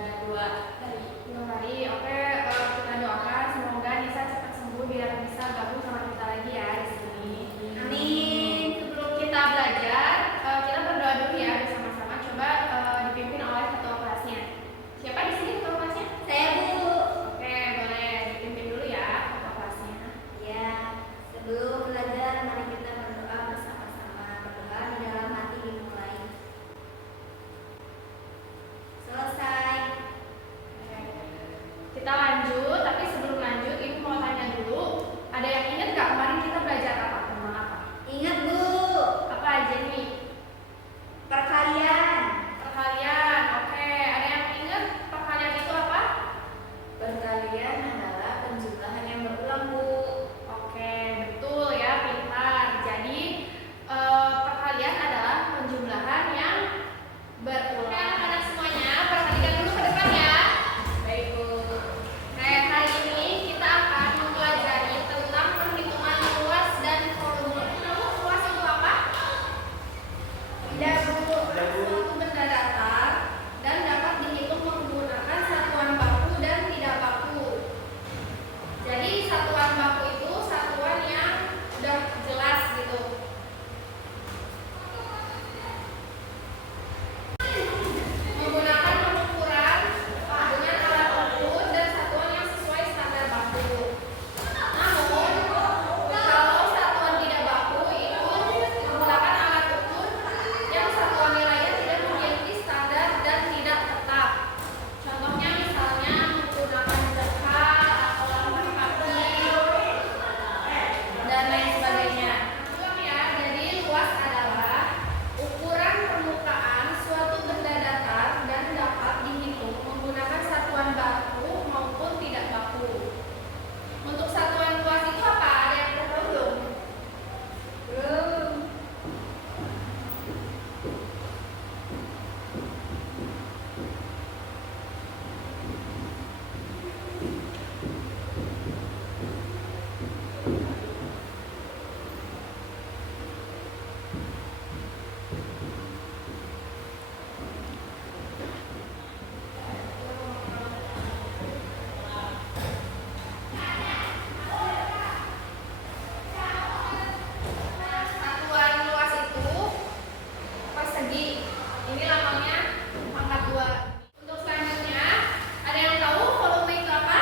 Udah 2 hari. 2 hari. Oke, kita doakan semoga Nisa cepat sembuh biar bisa gabung sama kita lagi ya di sini. Amin. Sebelum kita belajar, kita berdoa dulu ya bersama-sama. Coba dipimpin oleh ketua kelasnya. Siapa di sini ketua kelasnya? Saya Bu. Oke, boleh dipimpin dulu ya ketua kelasnya. Ya, sebelum belajar mari kita berdoa bersama-sama. Berdoa di dalam hati dimulai. Selesai. Kita lanjut, tapi sebelum lanjut Ibu mau tanya dulu, ada yang ingat nggak kemarin kita belajar apa? Tentang apa? Ingat Bu, Apa aja nih? perkalian. Perkalian. Oke, ada yang ingat perkalian itu apa? Perkalian adalah penjumlahan yang berulang Bu. Oke, betul ya, pintar. Jadi perkalian adalah penjumlahan yang berulang. Anak-anak semuanya, perhatikan dulu ke depan ya. Baik Bu. Hari ini kita akan mempelajari tentang perhitungan luas dan volume. Tahu luas itu apa? Tidak Bu. Suatu benda datar dan dapat dihitung menggunakan satuan baku dan tidak baku. Jadi satuan baku itu satuan yang udah jelas gitu. Menggunakan pengukuran dengan alat ukur dan satuan yang sesuai standar baku. Namun, kalau satuan tidak baku itu menggunakan alat ukur yang satuan nilainya tidak memiliki standar dan tidak tetap. Contohnya misalnya menggunakan dekal atau langkah kaki dan lain sebagainya. Ulang ya, jadi luas adalah ukuran permukaan suatu benda datar dan dapat dihitung menggunakan satuan baku maupun tidak baku. Untuk satuan luas itu apa? Ada yang tahu belum? Belum. Satuan luas itu persegi. Ini lambangnya pangkat 2. Untuk selanjutnya, ada yang tahu volume itu apa?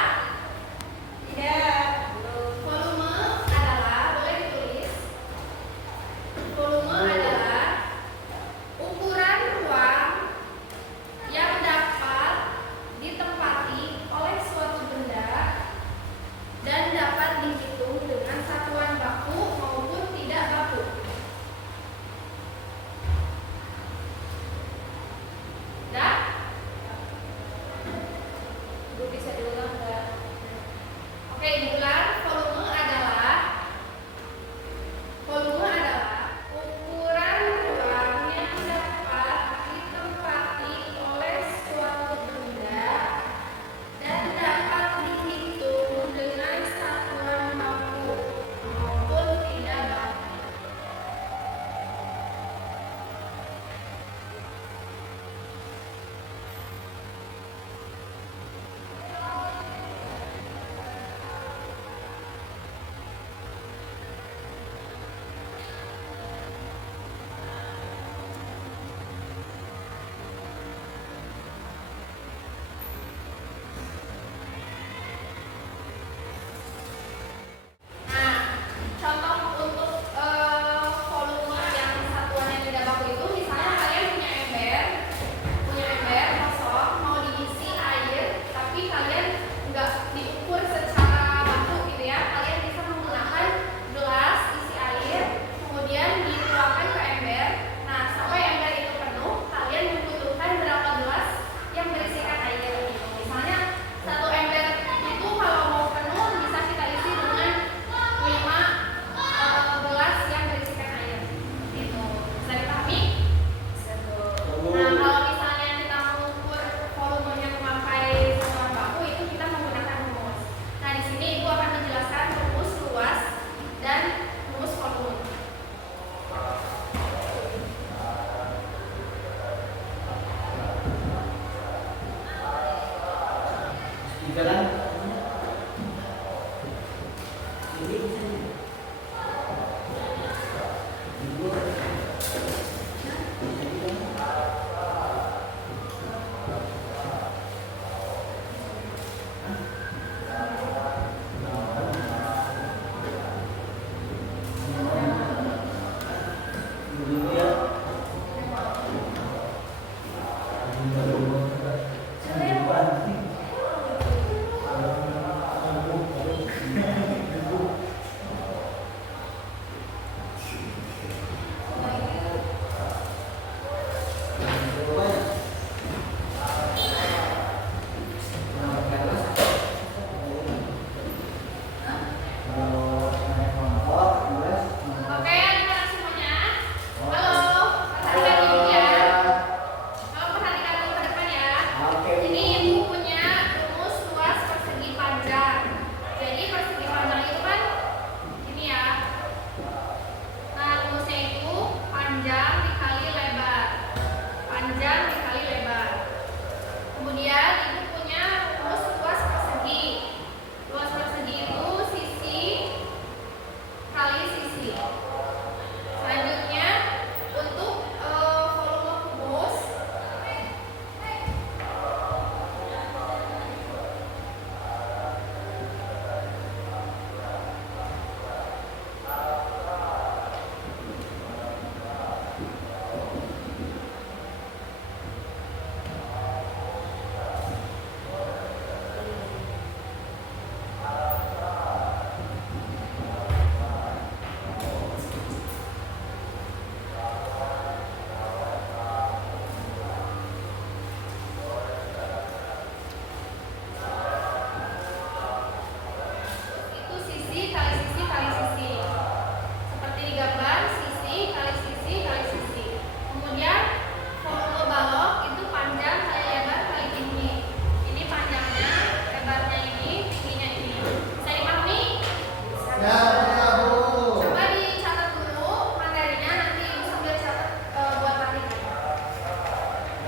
Tidak. Belum. Volume adalah, boleh ditulis. Volume adalah ukuran ruang yang dapat ditempati oleh suatu benda dan dapat dihitung dengan satuan baku maupun tidak baku. Dah? Bu bisa diulang enggak? Oke, diulang. Volume adalah ukuran ruang yang dapat ditempati oleh suatu benda dan dapat dihitung dengan satuan baku maupun tidak baku.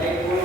Baik Bu.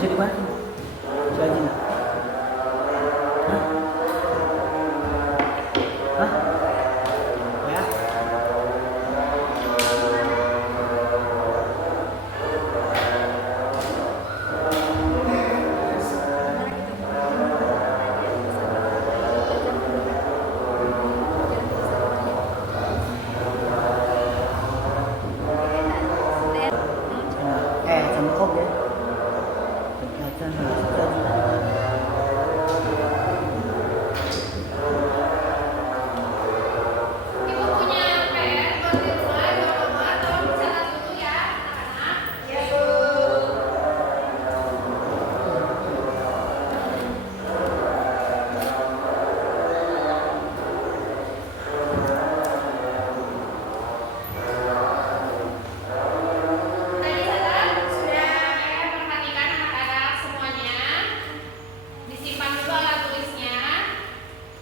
Masih di mana? Si Aji. Hah? Hah? Ya? Sama kau ya? Kegiatan harus Ibu punya PR buat di rumah, di rumah, tolong dicatat dulu ya, anak-anak. Ya, Bu. Tadi dicatat sudah, ya, perhatikan anak-anak semuanya. Disimpan dulu alat tulisnya.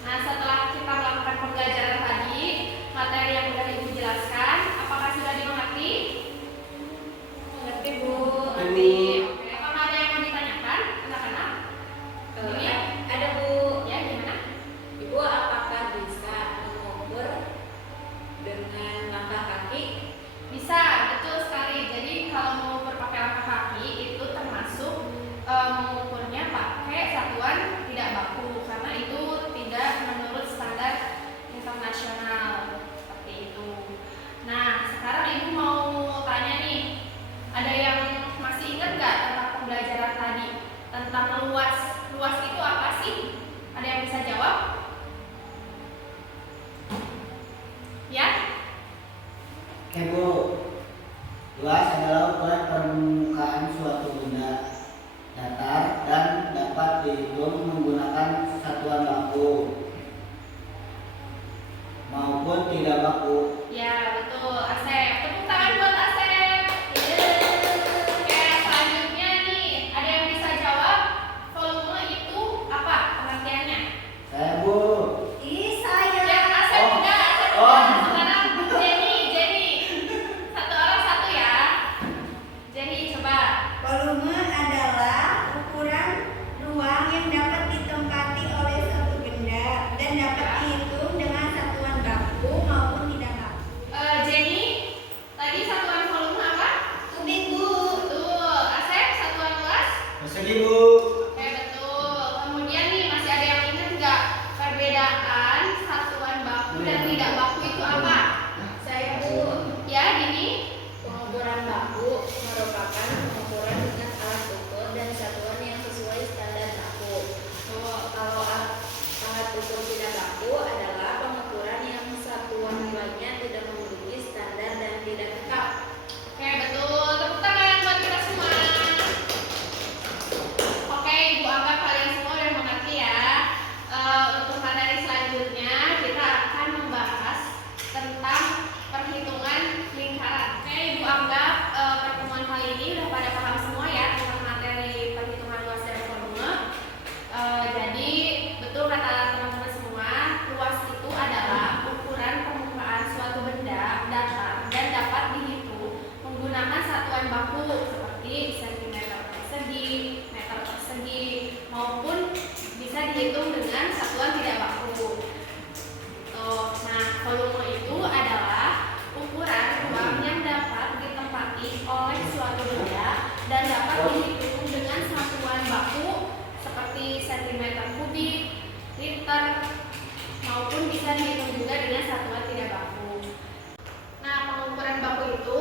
Nah, setelah kita melakukan pembelajaran tadi, materi yang sudah Ibu jelaskan, apakah sudah dimengerti? Mengerti, Bu. Mengerti. Oke, apakah ada yang mau ditanyakan, anak-anak? Ini? Ada, Bu. Ya, gimana? Ibu, apakah bisa mengukur dengan langkah kaki? Bisa, betul sekali. Jadi kalau mengukur pakai langkah kaki itu termasuk mengukurnya pakai satuan tidak baku karena itu tidak menurut standar internasional seperti itu. Nah, sekarang Ibu mau tanya nih, ada yang masih ingat nggak tentang pembelajaran tadi tentang luas? Luas itu apa sih? Ada yang bisa jawab? Ya? Oke Bu, luas adalah ukuran permukaan suatu benda datar dan dapat dihitung menggunakan satuan baku maupun tidak baku. Ya, betul. Asep, tepuk tangan buat Asep. Oke, selanjutnya nih, ada yang bisa jawab volume itu apa pengertiannya? Saya Bu. Ih, saya. Ya, Asep Oh. udah, Asep Oh. udah. Sekarang Jenny. Satu orang satu ya. Jenny, coba. Volume adalah ukuran ruang yang dapat ditempati oleh suatu benda dan dapat dihitung dengan satuan baku maupun tidak baku. Jenny, tadi satuan volume apa? Kubik, Bu. Betul. Asep, satuan luas? Persegi Bu. Oke, betul. Kemudian nih, masih ada yang ingat nggak perbedaan satuan baku dan tidak baku itu apa? Saya, Bu. Ya, Dini? Pengukuran baku merupakan pengukuran dengan alat ukur dan satuan yang sesuai standar baku. Kalau alat ukur tidak baku adalah pengukuran yang satuan nilainya tidak memiliki standar dan tidak tetap. Oke, betul. Tepuk tangan buat kita semua. Oke, Ibu anggap kalian semua udah mengerti ya. Untuk materi selanjutnya kita akan membahas tentang perhitungan lingkaran. Oke, Ibu anggap pertemuan kali ini udah pada paham semua ya tentang materi perhitungan luas dan volume. Jadi betul kata teman-teman semua, luas itu adalah ukuran permukaan suatu benda datar dan dapat dihitung menggunakan satuan baku seperti sentimeter persegi, meter persegi, maupun bisa dihitung dengan satuan tidak baku. Nah, volume itu adalah ukuran ruang yang dapat ditempati oleh suatu benda dan dapat dihitung dengan satuan baku seperti sentimeter kubik, liter, maupun bisa dihitung juga dengan satuan tidak baku. Nah, pengukuran baku itu